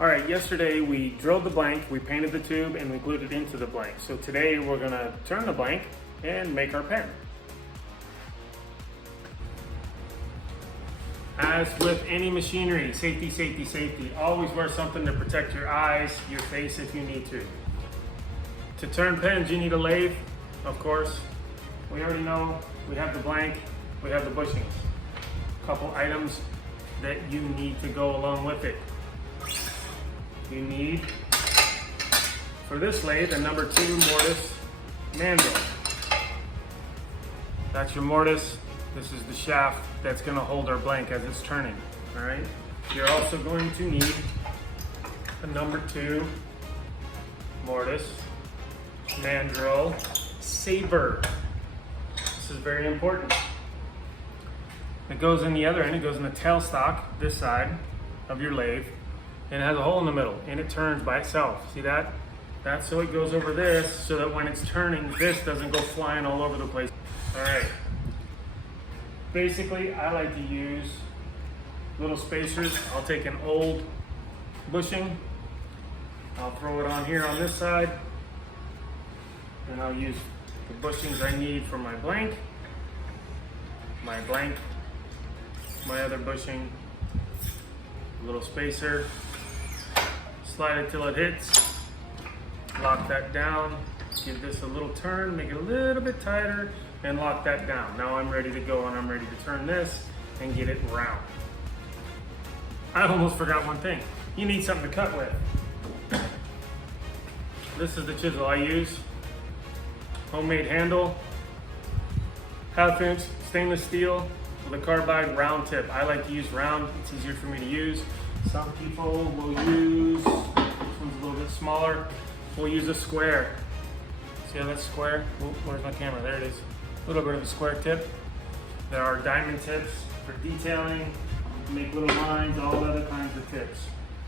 All right, yesterday we drilled the blank, we painted the tube, and we glued it into the blank. So today we're gonna turn the blank and make our pen. As with any machinery, safety, safety, safety. Always wear something to protect your eyes, your face if you need to. To turn pens, you need a lathe, of course. We already know we have the blank, we have the bushings. A couple items that you need to go along with it. You need, for this lathe, a number 2 mortise mandrel. That's your mortise. This is the shaft that's gonna hold our blank as it's turning, all right? You're also going to need a number 2 mortise mandrel saber. This is very important. It goes in the other end, it goes in the tailstock, this side of your lathe, and it has a hole in the middle, and it turns by itself. See that? That's so it goes over this, so that when it's turning, this doesn't go flying all over the place. All right. Basically, I like to use little spacers. I'll take an old bushing, I'll throw it on here on this side, and I'll use the bushings I need for my blank, my other bushing, little spacer, slide it till it hits, lock that down, give this a little turn, make it a little bit tighter, and lock that down. Now I'm ready to go and I'm ready to turn this and get it round. I almost forgot one thing. You need something to cut with. This is the chisel I use. Homemade handle, 1/2 inch stainless steel with a carbide round tip. I like to use round, it's easier for me to use. Some people will use, this one's a little bit smaller, we'll use a square. See how that's square? Ooh, where's my camera? There it is. A little bit of a square tip. There are diamond tips for detailing, make little lines, all other kinds of tips.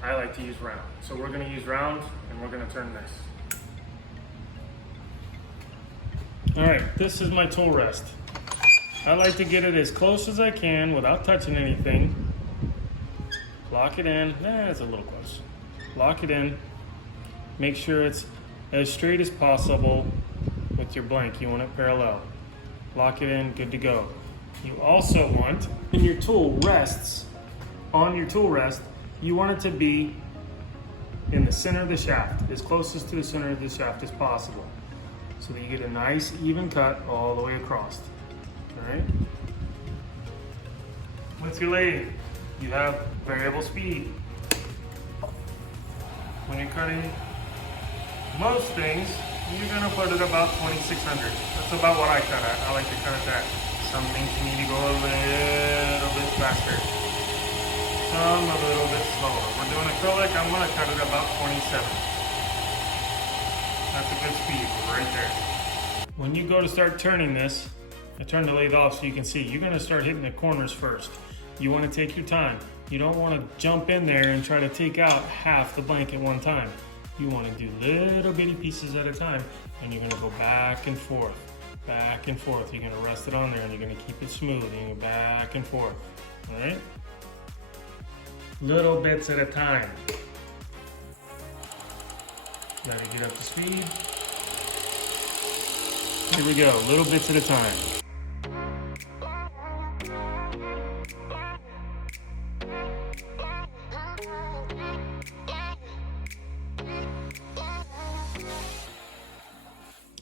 I like to use round. So we're gonna use round and we're gonna turn this. All right, this is my tool rest. I like to get it as close as I can without touching anything. Lock it in, it's a little close. Lock it in, make sure it's as straight as possible with your blank. You want it parallel. Lock it in, good to go. You also want, when your tool rests, on your tool rest, you want it to be in the center of the shaft, as closest to the center of the shaft as possible, so that you get a nice even cut all the way across. All right? With your lathe, you have variable speed. When you're cutting most things, you're gonna put it about 2600. That's about what I cut at. I like to cut at that. Some things you need to go a little bit faster. Some a little bit slower. We're doing acrylic, I'm gonna cut it about 27. That's a good speed right there. When you go to start turning this, I turn the lathe off so you can see. You're gonna start hitting the corners first. You wanna take your time. You don't wanna jump in there and try to take out half the blank at one time. You wanna do little bitty pieces at a time, and you're gonna go back and forth, back and forth. You're gonna rest it on there and you're gonna keep it smooth. And you go back and forth, all right? Little bits at a time. Let it get up to speed. Here we go, little bits at a time.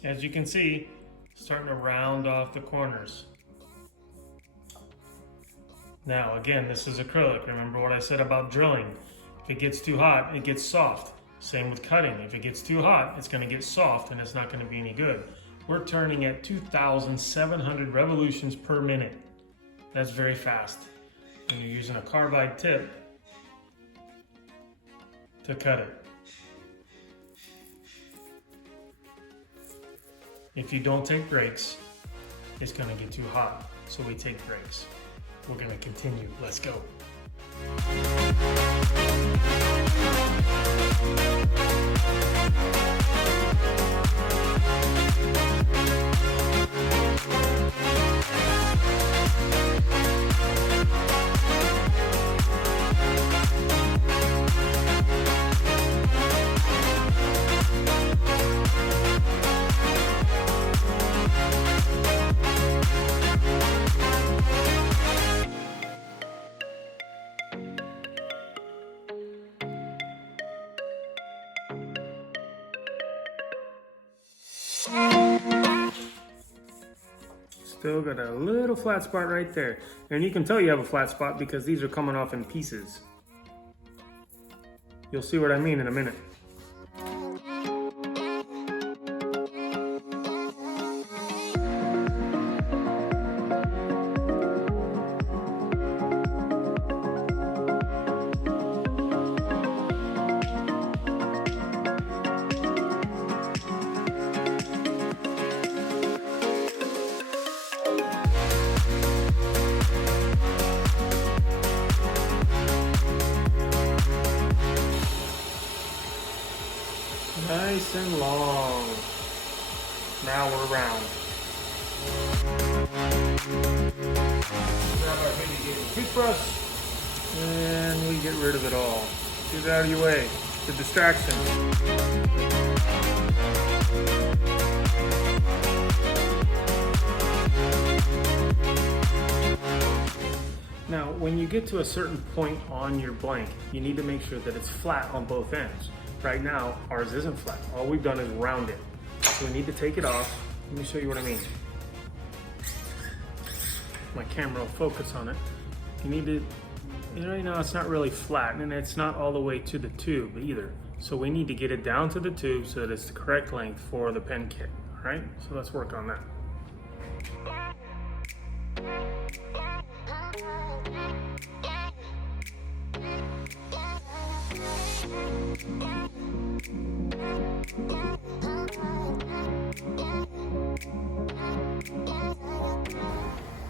As you can see, starting to round off the corners. Now again, this is acrylic. Remember what I said about drilling. If it gets too hot, it gets soft. Same with cutting. If it gets too hot, it's gonna get soft and it's not gonna be any good. We're turning at 2,700 revolutions per minute. That's very fast. And you're using a carbide tip to cut it. If you don't take breaks, it's gonna get too hot. So we take breaks. We're gonna continue. Let's go. Still got a little flat spot right there. And you can tell you have a flat spot because these are coming off in pieces. You'll see what I mean in a minute. Nice and long. Now we're round. Grab our handy toothbrush and we get rid of it all. Get it out of your way. It's a distraction. Now, when you get to a certain point on your blank, you need to make sure that it's flat on both ends. Right now, ours isn't flat. All we've done is round it. So we need to take it off. Let me show you what I mean. My camera will focus on it. You need to, right now it's not really flat and it's not all the way to the tube either. So we need to get it down to the tube so that it's the correct length for the pen kit, all right? So let's work on that.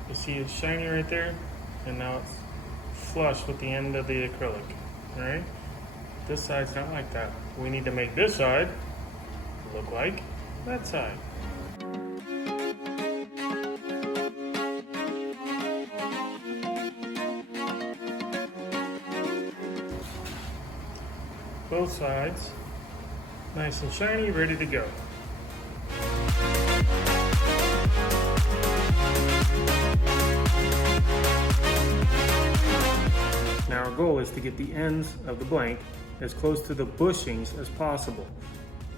You see it's shiny right there, and now it's flush with the end of the acrylic, all right? This side's not like that. We need to make this side look like that side. Both sides, nice and shiny, ready to go. Now our goal is to get the ends of the blank as close to the bushings as possible.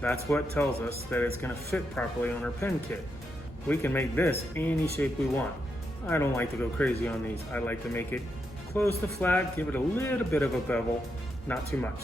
That's what tells us that it's going to fit properly on our pen kit. We can make this any shape we want. I don't like to go crazy on these. I like to make it close to flat, give it a little bit of a bevel, not too much.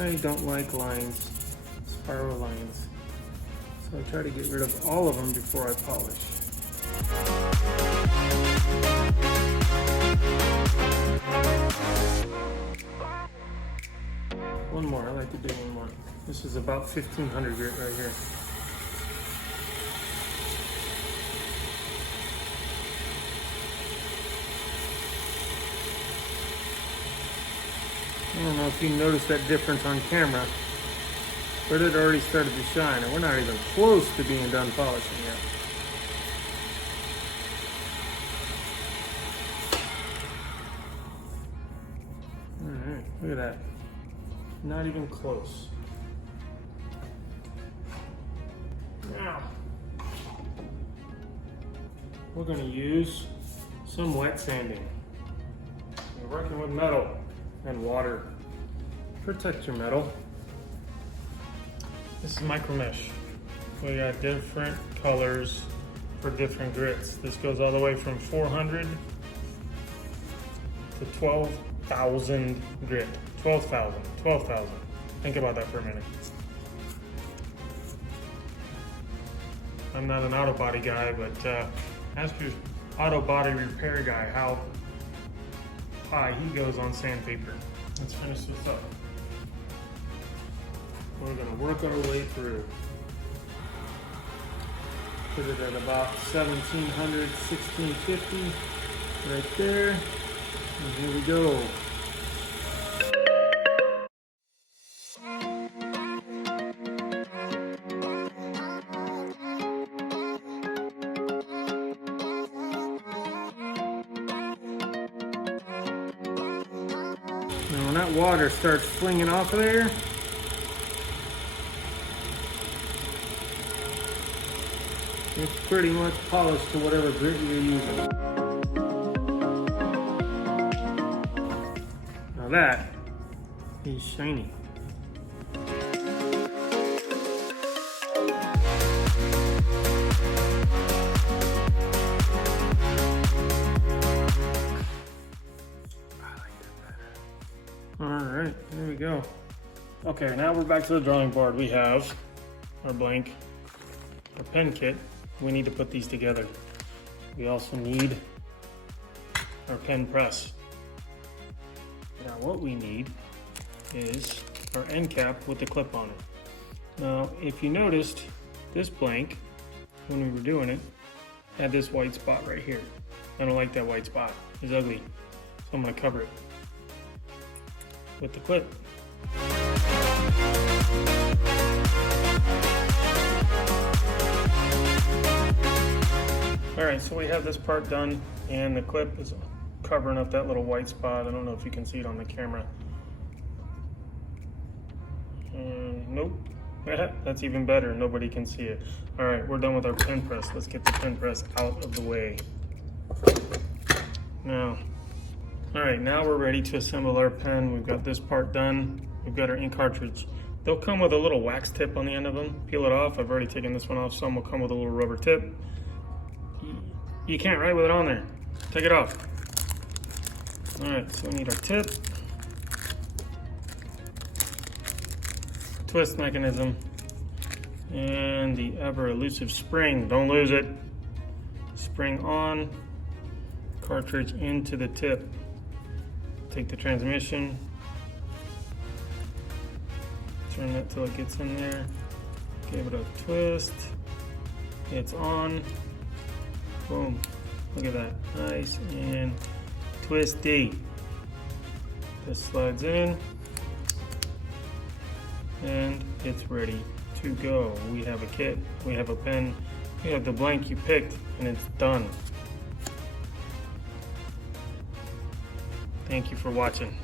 I don't like lines, spiral lines, so I try to get rid of all of them before I polish. One more, I like to do one more. This is about 1500 grit right here. I don't know if you noticed that difference on camera, but it already started to shine, and we're not even close to being done polishing yet. Alright, look at that. Not even close. Now, we're going to use some wet sanding. We're working with metal and water. Protect your metal. This is micro mesh. We got different colors for different grits. This goes all the way from 400 to 12,000 grit. 12,000. Think about that for a minute. I'm not an auto body guy, but ask your auto body repair guy how high he goes on sandpaper. Let's finish this up. We're gonna work our way through. Put it at about 1700, 1650, right there. And here we go. Now when that water starts flinging off of there, it's pretty much polished to whatever grit you're using. Now that is shiny. Alright, there we go. Okay, now we're back to the drawing board. We have our blank, our pen kit. We need to put these together. We also need our pen press. Now what we need is our end cap with the clip on it. Now if you noticed, this blank, when we were doing it, had this white spot right here. I don't like that white spot. It's ugly. So I'm gonna cover it with the clip. Alright, so we have this part done and the clip is covering up that little white spot. I don't know if you can see it on the camera. Nope. That's even better. Nobody can see it. Alright, we're done with our pen press. Let's get the pen press out of the way. Now, alright, now we're ready to assemble our pen. We've got this part done. We've got our ink cartridge. They'll come with a little wax tip on the end of them. Peel it off. I've already taken this one off. Some will come with a little rubber tip. You can't write with it on there. Take it off. Alright, so we need our tip. Twist mechanism. And the ever elusive spring. Don't lose it. Spring on. Cartridge into the tip. Take the transmission. Turn that till it gets in there. Give it a twist. It's on. Boom. Look at that. Nice and twisty. This slides in. And it's ready to go. We have a kit. We have a pen. We have the blank you picked. And it's done. Thank you for watching.